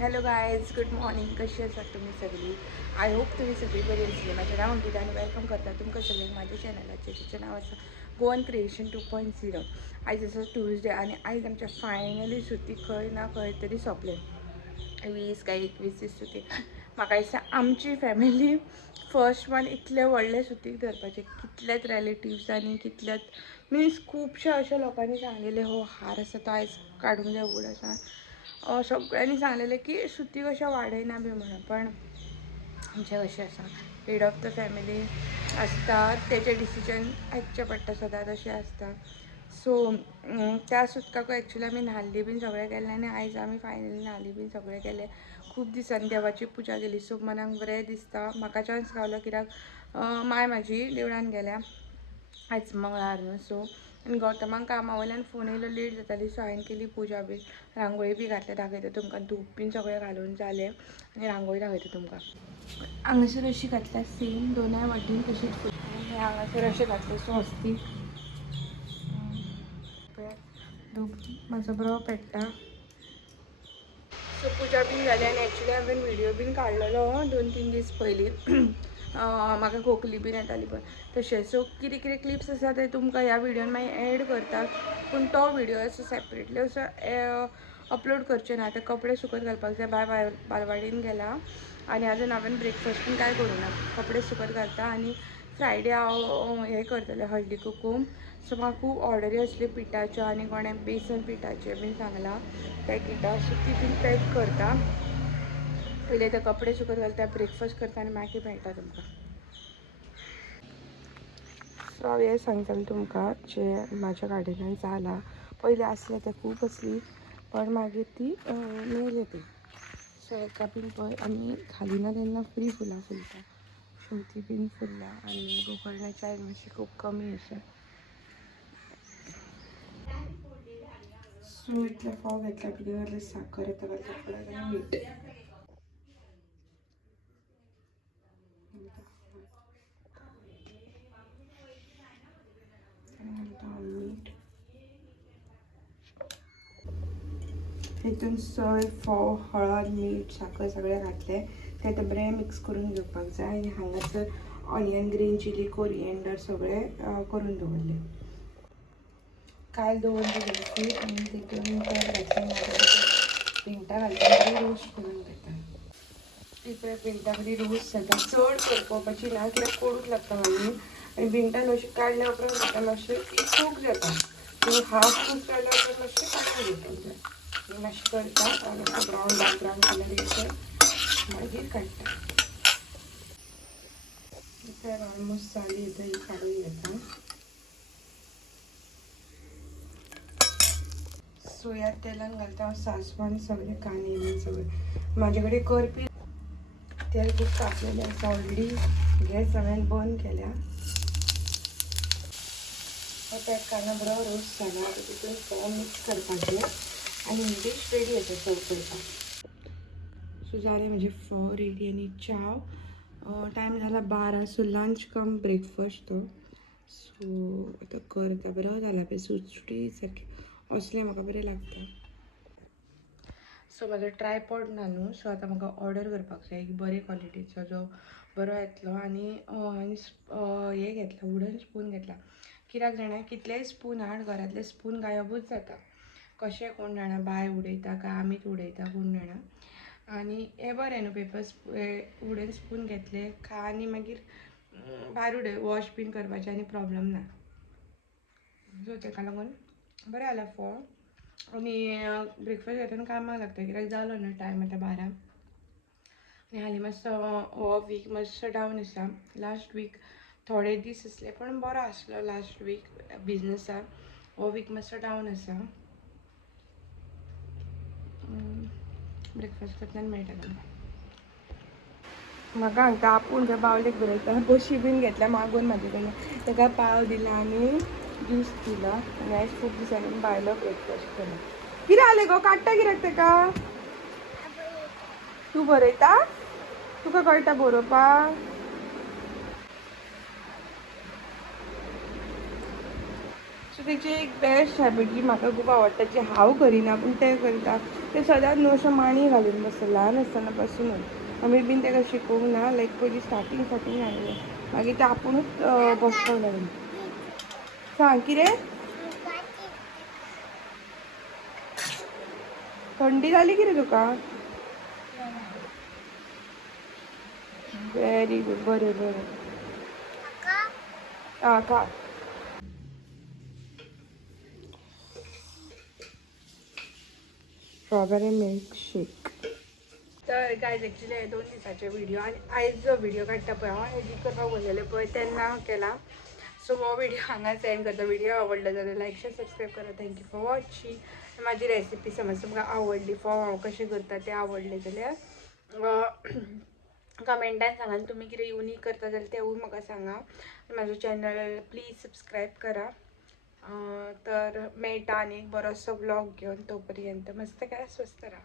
Hello guys, good morning. कशी आसात तुम्ही सगळी? आय होप तुम्ही सगळी बरी असली. माझ्या नाव अंकिता आणि वेलकम करता तुमकां सगळ्यांक माझ्या चॅनलाचेर, जिचें नाव आसा गोवन क्रिएशन 2.0. आयज आसा ट्यूजडे आणि आयज आमच्या फायनली सुटी खंय ना खंय तरी सोंपले. 20 काय 21 दीस सुटी. म्हाका दिसता आमची फॅमिली फर्स्ट वन इतले व्हडले सुटीक धरपाचे. कितलेच रिलेटिव्सांनी कितल्याच मिन्स खुबशा अशा लोकांनी सांगलेले हो हार आसा तो आयज काडूंक जाय उगडासान. सगळ्यांनी सांगलेले की सुटी कशा वाडयना बी म्हणून, पण आमचें कशें आसा हेड ऑफ द फॅमिली आसता तेजें डिसिजन आयकचें पडटा सदांच अशें आसता. सो त्या सुटकाकू एक्चुली आमी न्हाल्ली बीन सगळें केलें आनी आयज आमी फायनली न्हाल्ली बीन सगळें केलें. खूब दिसांनी देवाची पुजा केली, सो मनाक बरें दिसता. म्हाका चान्स गावलो कित्याक माय म्हाजी देवळान गेल्या आयज मंगळार न्हू. सो आनी गौतमाक कामा वयल्यान फोन येयलो लेट जाताली, सो हांवें केली पुजा बी, रांगोळी बी घातले. दाखयता तुमकां, धूप बीन सगळें घालून जालें आनी रांगोळी दाखयता तुमकां. हांगासर अशी घातल्या सेम दोनाय वाटेन तशीच फुल. हांगासर अशें घातलें स्वस्तीक. धूप म्हाजो बरो पेट्टा. सो पुजा बीन जाली आनी एक्चुली हांवें व्हिडियो बीन काडलेलो 2-3 दीस पयलीं. म्हाका खोकली बीन येताली पळय तशें. सो कितें कितें क्लिप्स आसा ते तुमकां ह्या व्हिडियोन मागीर एड करता, पूण तो व्हिडियो असो सेपरेटली असो अपलोड करचें ना. आतां कपडे सुकत घालपाक जाय. बालवाडीन गेला आनी आजून हांवें ब्रेकफास्ट बीन कांय करूं ना. कपडे सुकत घालता आनी फ्रायडे हांव हें करतलें हळदी कुकूम. सो म्हाका खूब ऑर्डरी आसली पिठाच्यो आनी कोणें बेसन पिठाचें बीन सांगलां पॅकेटां. सो ती बीन पॅक करता. पयलीं ते कपडे सुकत घालता, ब्रेकफास्ट करता आनी मागीर मेळटा तुमकां. सो हांव हें सांगतालें तुमकां जें म्हाज्या गार्डनान जालां. पयलीं आसलें तें खूब आसली, पण मागीर ती मेली ती. सो हेका बीन पळय आमी घालिना तेन्ना फ्री फुलां फुलता. सो ती बीन फुल्ला आनी गोकर्णाची आयज मातशी खूब कमी अशें. सो इतले फोव घेतला, कितें घातलें साखर आतां घालता परत आनी मीठ. मीठ हितून सोय फोव हळद मीठ साखर सगळें घातलें. तें आतां बरें मिक्स करून घेवपाक जाय. आनी हांगासर ऑनियन ग्रीन चिली कोरिएंडर सगळें करून दवरलें. काल दवरली गेली आनी तितून भिंटा घालता बरी रोस्ट करून घेता. ती पळय भिंटा बरी रोस्ट जाता. चड करपोवपाची ना कित्याक कोडूच लागता मागीर. आनी भिंटान अशी काडल्या उपरांत म्हाका मातशें सूक जाता. सो हाफ सूक जाल्या उपरांत मातशें काडून घेवपाक जाय. मातशें करता आनी ब्रावन डार्क ब्रावन कलर येयसर मागीर काडटा. तर ऑलमोस्ट जाली आतां ही काडून घेता. सो ह्या तेलान घालता हांव सासवान सगळें कांदे बीन सगळें. म्हाजे कडेन करपी तेल खूब तापलेलें आसा ऑलरेडी. गॅस हांवें बंद केल्या. आता कांदो बरो रोस्ट जाला. आतां तितून फोव मिक्स करपाचें आनी ही डीश रेडी आसा सर्व करपाक. सो जालें म्हजें फोव रेडी आनी च्या. टायम जाला 12. सो लंच कम ब्रेकफास्ट तो. सो आतां करता. बरो जाला पळय सुटसुटीत सारकें असलें म्हाका बरें लागता. सो म्हाजो ट्रायपॉड ना न्हू, सो आतां म्हाका ऑर्डर करपाक जाय एक बरे क्वॉलिटीचो जो बरो येतलो. आनी हांवें हें घेतला वुडन स्पून घेतला. कित्याक जाणा कितलेय स्पून हाड घरांतले स्पून गायबूच जाता. कशें कोण जाणा बाय उडयता काय आमीच उडयता कोण जाणा. आनी हें बरें न्हू पेपर वुडन स्पून घेतले काय आनी मागीर भायर उडय वॉश बीन करपाचें आनी प्रॉब्लम ना. सो तेका लागून बरें जाला फोव. आनी ब्रेकफास्ट घेतना कामाक लागता कित्याक जालो न्हू टायम आतां 12. आनी हालीं मातसो हो वीक मातसो डावन आसा. लास्ट वीक थोडे दीस आसले पण बरो आसलो लास्ट वीक बिजनसाक. हो वीक मातसो डावन आसा. ब्रेकफास्ट करतना मेळटा तुमकां. म्हाका हांगा आपूण त्या बावलेक बरयता बशी बीन घेतल्या मागून म्हाजे कडल्यान. ताका पाव दिला आनी ज्यूस दिला आनी आयज खूब दिसांनी भायलो ब्रेकफास्ट केलो. कितें जालें गो काडटा कित्याक ताका? तूं बरयता? तुका कळटा बरोवपाक? सो तेची एक बेस्ट हॅबीट जी म्हाका खूब आवडटा जी हांव करिना पूण तें करता तें सदांच न्हू अशें मांडी घालून बसता ल्हान आसतना पासूनच आमी बीन ताका शिकोवंक ना लायक पयलीं स्टार्टींग घालून मागीर तें आपुणूच बसपाक लागलें. सांग कितें थंडी जाली कितें तुका? व्हेरी गूड बरें बरें आं खा. स्ट्रॉबेरी मिल्क शेक. तर गायज एक्चुली हे 2 दिसाचे व्हिडिओ आनी आयज जो व्हिडिओ काडटा पळय हांव एडिट करपाक बसलेलें पळय तेन्ना केला. सो हो व्हिडिओ हांगा सेंड करता. व्हिडिओ आवडलो जाल्यार लायक शेअर सबस्क्राईब करा. Thank you for watching. माझी रेसिपी समज तुमकां आवडली फॉर्म हांव कशें करता तें आवडलें जाल्यार कमेंटान सांगा. तुमी कितें युनीक करता जाल्यार तेवूय म्हाका सांगा. म्हाजो चॅनल प्लीज सबस्क्राईब करा. तर मेळटा आनी एक बरोसो ब्लॉग घेवन. तोपर्यंत मस्त करा, स्वस्त राहा.